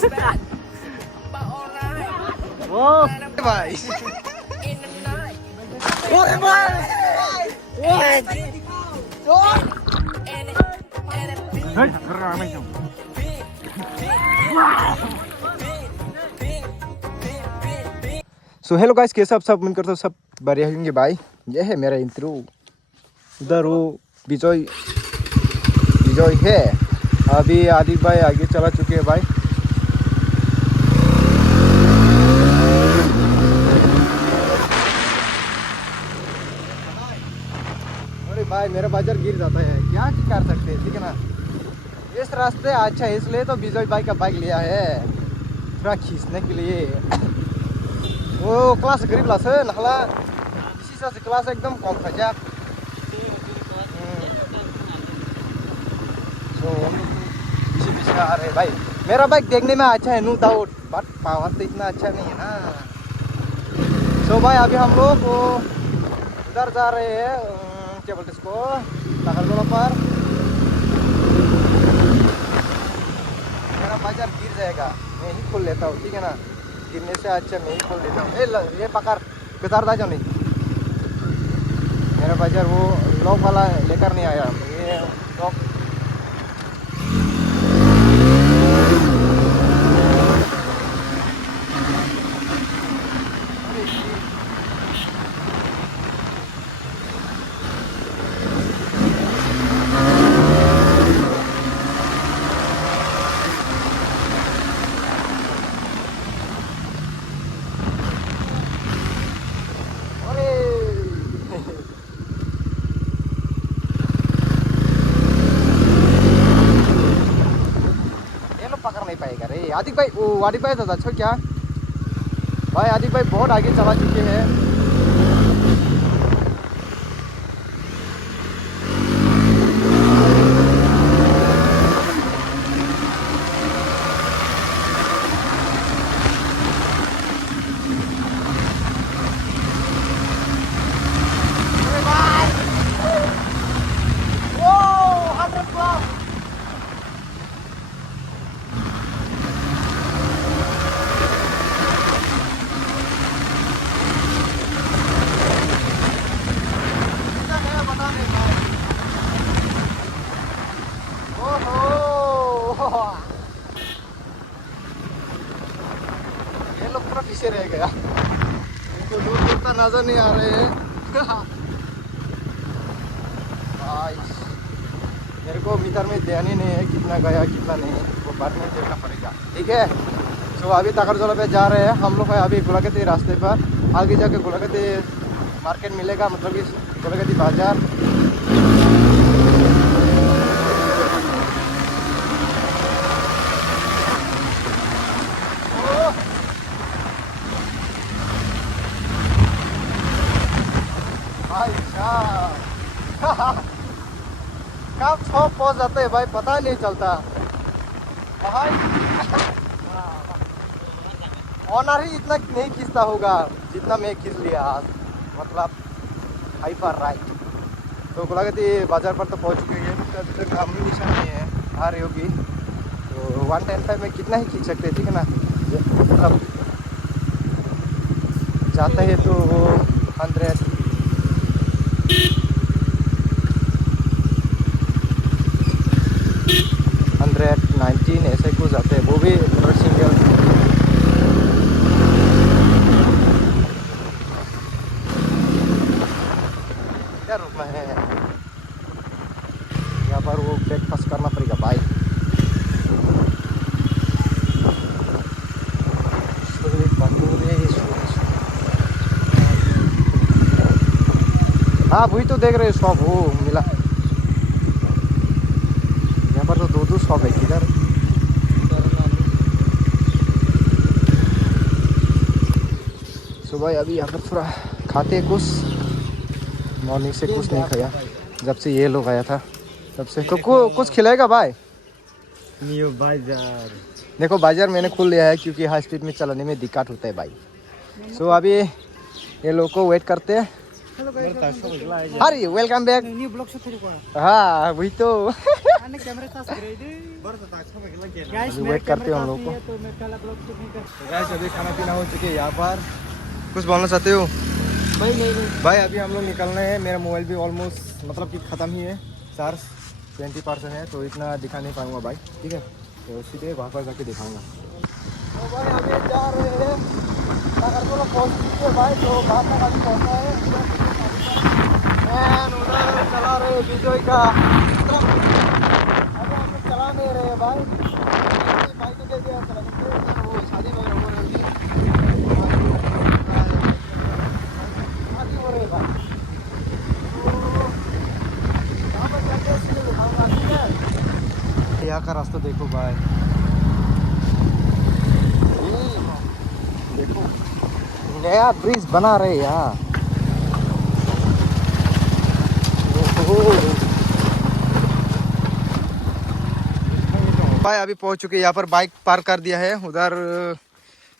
ओ भाई ओए भाई सो हेलो गाइस, कैसे आप सब? उम्मीद करता हूँ सब बढ़िया होंगे भाई। ये है मेरा इंट्रो। उधर वो विजय है। अभी आदिक भाई आगे चला चुके हैं भाई। अरे भाई मेरा बाजार गिर जाता है, क्या कर सकते हैं, ठीक है ना। इस रास्ते अच्छा है, इसलिए तो विजय भाई का बाइक लिया है थोड़ा खींचने के लिए। वो क्लास गरीब लास है नखला, इसी से क्लास एकदम कम खजा। तो पीछे पीछे आ रहे भाई। मेरा बाइक देखने में अच्छा है, नो डाउट, बट पावर तो इतना अच्छा नहीं है ना। सो भाई अभी हम लोग वो उधर जा रहे हैं, क्या बोलते इसको, नागरगोला पर। मेरा बाजार गिर जाएगा, मैं ही खोल लेता हूँ, ठीक है ना। गिरने से अच्छा मैं ही खोल लेता हूँ। ये पकड़ कतार दा जाओ नहीं। मेरा बाजार वो लॉक वाला लेकर नहीं आया, ये लॉक। पकड़ नहीं पाएगा रे आदिक भाई। वो आदिक भाई दादा अच्छा क्या भाई, आदिक भाई बहुत आगे चला चुके हैं। ये लोग पूरा पीछे रह गया, इनको दूर दूर तक नजर नहीं आ रहे हैं। भाई मेरे को मीटर में ध्यान ही नहीं है कितना गया कितना नहीं, वो बाद में देखना पड़ेगा, ठीक है। तो अभी ताकरजोला पे जा रहे हैं हम लोग। अभी गुलागती रास्ते पर आगे जाके गुलागती मार्केट मिलेगा, मतलब कि गुलागती बाजार। कब छो पहुंच जाते हैं भाई, पता नहीं चलता भाई। ऑनर ही इतना नहीं खींचता होगा जितना मैं खींच लिया आज, मतलब हाइपर राइट। तो गुलागती बाजार पर तो पहुंच चुके हैं, तो काम ही निशान नहीं है, आ रही होगी। तो 110 में कितना ही खींच सकते हैं, ठीक है ना। मतलब जाते हैं तो वो 119 ऐसे कुछ जाते हैं, वो भी सिंगल। क्या रुकना है यहाँ पर, वो ब्रेकफास्ट करना पड़ेगा भाई। हाँ वही तो देख रहे शॉप, वो मिला। यहाँ पर तो दो शॉप है किधर। सुबह अभी यहाँ पर थोड़ा खाते कुछ, मॉर्निंग से कुछ नहीं खाया जब से ये लोग आया था तब से। तो कुछ खिलाएगा भाई। न्यू बाजार देखो बाजार मैंने खोल लिया है क्योंकि हाई स्पीड में चलाने में दिक्कत होता है भाई। सो अभी ये लोग को वेट करते हैं, अरे वेलकम बैक हाँ वही तो वेट करते हो हम लोग को गाइस अभी खाना पीना हो चुके यहाँ पर कुछ बोलना चाहते हो भाई अभी हम लोग निकलना है मेरा मोबाइल भी ऑलमोस्ट मतलब कि ख़त्म ही है चार्ज 20% है तो इतना दिखा नहीं पाऊंगा भाई ठीक है तो सीधे वहाँ पर जाके दिखाऊंगा तो भाई अभी जा रहे हैं अगर तो पहुँच चुके हैं भाई तो वहाँ तक अभी पहुँचा है उधर चला रहे विजय का अभी हम लोग चला नहीं रहे भाई बाइक दे दिया चलाने वो शादी वगैरह हो रही है शादी हो रही है भाई यहाँ का रास्ता देखो भाई देखो नया ब्रिज बना रहे यहाँ भाई अभी पहुंच चुके यहाँ पर बाइक पार्क कर दिया है उधर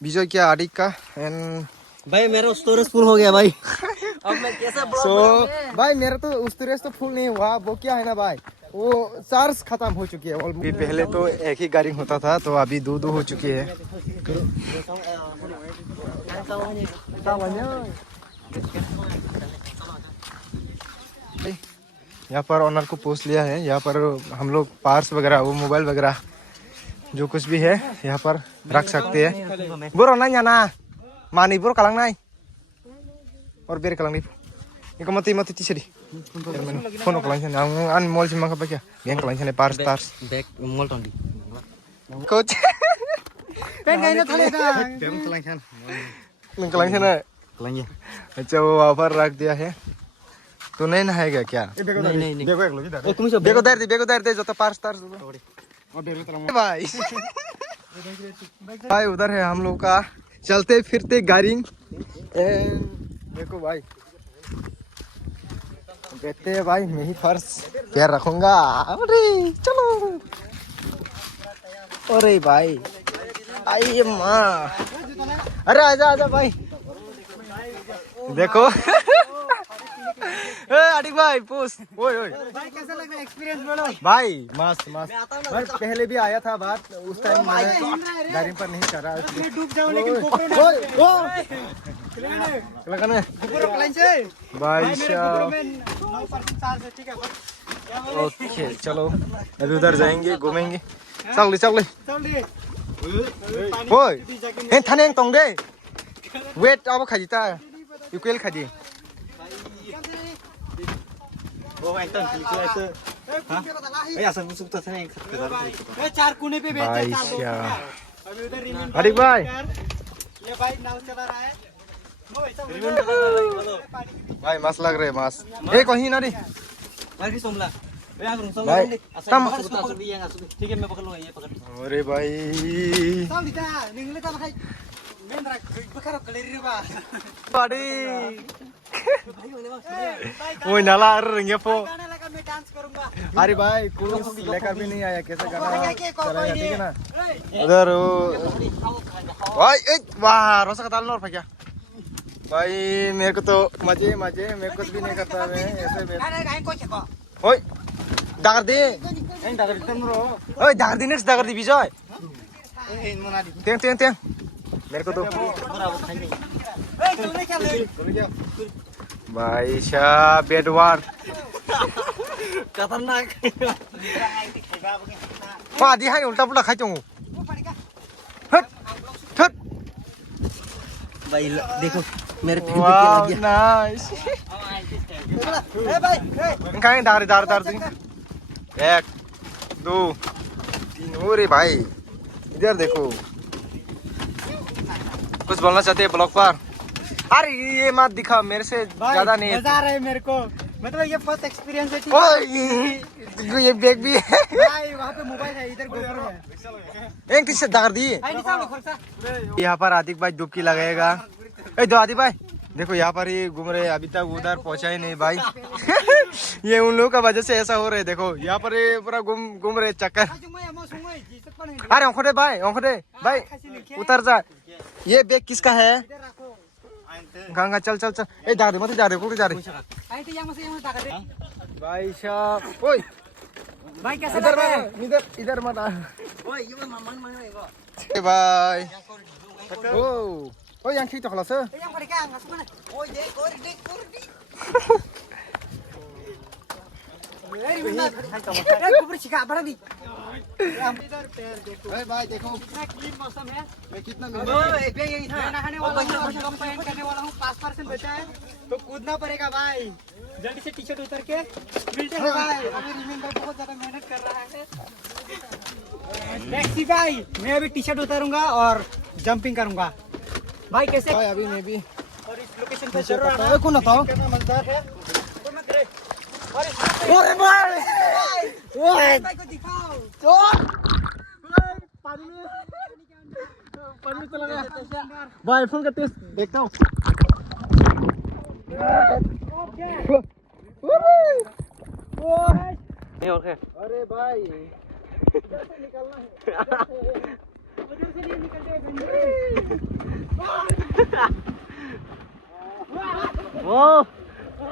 विजय क्या आडिक का एंड भाई मेरा स्टोरेज फुल हो गया भाई अब मैं कैसे भाई मेरा तो स्टोरेज तो फुल नहीं हुआ वो क्या है ना भाई वो चार्ज खत्म हो चुकी है अभी पहले तो एक ही गाड़ी होता था तो अभी दो हो चुकी है यहाँ पर ऑनर को पूछ लिया है यहाँ पर हम लोग पार्स वगैरह वो मोबाइल वगैरह जो कुछ भी है यहाँ पर रख सकते हैं बुरो नहीं ना मानी बुरो कलंग नहीं और बेर कलंग इको मत मत तीसरी फोन कलंग छने अन मॉल से मंगा क्या बैंक कलंग छने parse तार्स back mall टोंडी coach pen गाइना थाले दा बैंक कलंग छन कलंग छने कलंग अच्छा वो वहाँ पर रख दिया है तो नहीं नहाएगा क्या नहीं बेगो दार दे जो तो पार्स तार्स भाई भाई उधर है हम लोग का चलते फिरते गाड़ी देखो भाई देखते हैं भाई मैं ही फर्श पैर रखूंगा अरे चलो अरे भाई आइए माँ अरे आजा आजा भाई देखो आडिक भाई पूछ ओए ओए भाई कैसा लग रहा है एक्सपीरियंस बोलो भाई मस्त मस्त भाई पहले भी आया था बात उस टाइम गाड़ी पर नहीं चढ़ा मैं डूब जाऊं लेकिन गोप्रो लगाना गोप्रो क्लाइन से भाई गोप्रो में 9% चार्ज है ठीक है ओके चलो अभी उधर जाएंगे घूमेंगे चल चल ओए हे थाने तोंगे वेट अब खाजिता यूकेल खाजी वो एकदम बिल्कुल ऐसे हां ऐसा मुसुक तो नहीं खत चार कोने पे बेच अभी उधर रिमेंट अरे भाई ये भाई नाव चला रहा है भाई मस्त लग रहे मस्त ए कहीं ना रे अरे सोमला भाई तम ठीक है मैं पकड़ लूंगा ये पकड़ अरे भाई चल दिता निंगले त भाई मेन रा बखरा कलेरी बा बाडी वो नाला रंगे पो गाने लगा मैं डांस करूंगा अरे भाई कुछ लेकर भी नहीं आया कैसे गाना चलेगा ठीक है ना उधर भाई ए वाह रोसा का ताल नोर क्या भाई मेरे को तो मजे मजे मैं कुछ भी नहीं करता मैं ऐसे मैं अरे गाय को छको ओए डागर दे डागर तमरो ओए डागर दी नेक्स्ट डागर दी विजय ए मोनादी तें तें तें मेरे को तो बराबर खाई नहीं ए चलने क्या ले भाई शाह बेडवार खतरनाक पादी है उल्टा पुल्टा खाई चूं हट हट भाई देखो मेरे पे वाह नाइस ए भाई कहीं दार दी 1 2 3 ओरे भाई इधर देखो कुछ बोलना चाहते हैं ब्लॉग पर अरे ये मत दिखा मेरे से ज्यादा नहीं है मजा आ रहा है मेरे को मतलब ये फर्स्ट एक्सपीरियंस है ओए ये बैग भी है भाई वहाँ पे मोबाइल है इधर गोप्रो है एक टी-शर्ट दाग दी भाई निकाल लो खर्चा यहाँ पर आदिक भाई डुबकी लगाएगा ए दो आदिक भाई देखो यहाँ पर ही घूम रहे अभी तक उधर पहुंचा ही नहीं भाई ये उन लोगों का वजह से ऐसा हो रहा है देखो यहाँ पर ये पूरा घूम रहे चक्कर अरे ओंखोटे भाई उतर जा ये बैग किसका है गंगा चल चल चल ए जा रहे मत जा रहे कोई जा रहे IT yang masih takut deh. भाई साहब ओए Baik कैसा इधर लगा है? मत इधर मत आ Oi, iya mamang mana ego. Bye ओ ओ yang kita kelas Eh yang mereka nggak suka nih. Oh, ye kordi. Eh benar. Eh kubur cikak apa nih? ए भाई देखो क्लीन मौसम है. मैं कितना Oh, be yang मैं नहाने वाला हूँ, कंप्लेन करने वाला हूँ. 5% बचा है तो कूदना पड़ेगा भाई. जल्दी से टी-शर्ट उतर के मिलते हैं भाई. अभी रिमिन भाई बहुत ज्यादा मेहनत कर रहा है. टैक्सी भाई मैं अभी टी-शर्ट उतारूंगा और जंपिंग करूंगा. भाई कैसे? भाई अभी मैं भी और इस लोकेशन पे जरूर आना. ए कौन था करना मजेदार है. तो मत रे. ओए भाई ओए भाई को दिखाओ. पानी में चला गया भाई फोन का टेस्ट देखता हूँ नहीं ओके अरे भाई कैसे निकलना है उधर से नहीं निकलते वो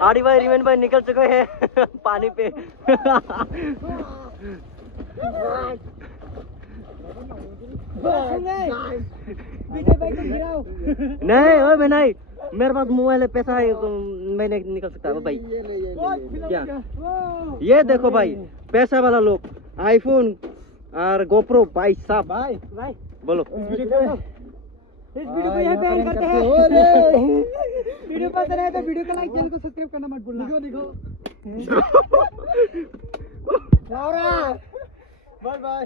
आड़ी भाई रिमेन भाई निकल चुके हैं पानी पे विजय भाई को गिराओ. नहीं ओए भाई नहीं मेरे पास मोबाइल है पैसा है तो मैं नहीं निकल सकता भाई ये ले क्या ये देखो भाई पैसा वाला लोग आईफोन और गोप्रो भाई साहब भाई भाई बोलो इस वीडियो को यहाँ पे एंड करते हैं. वीडियो पसंद आया तो वीडियो को लाइक चैनल को सब्सक्राइब करना मत भूलना. निको लाउरा बाय बाय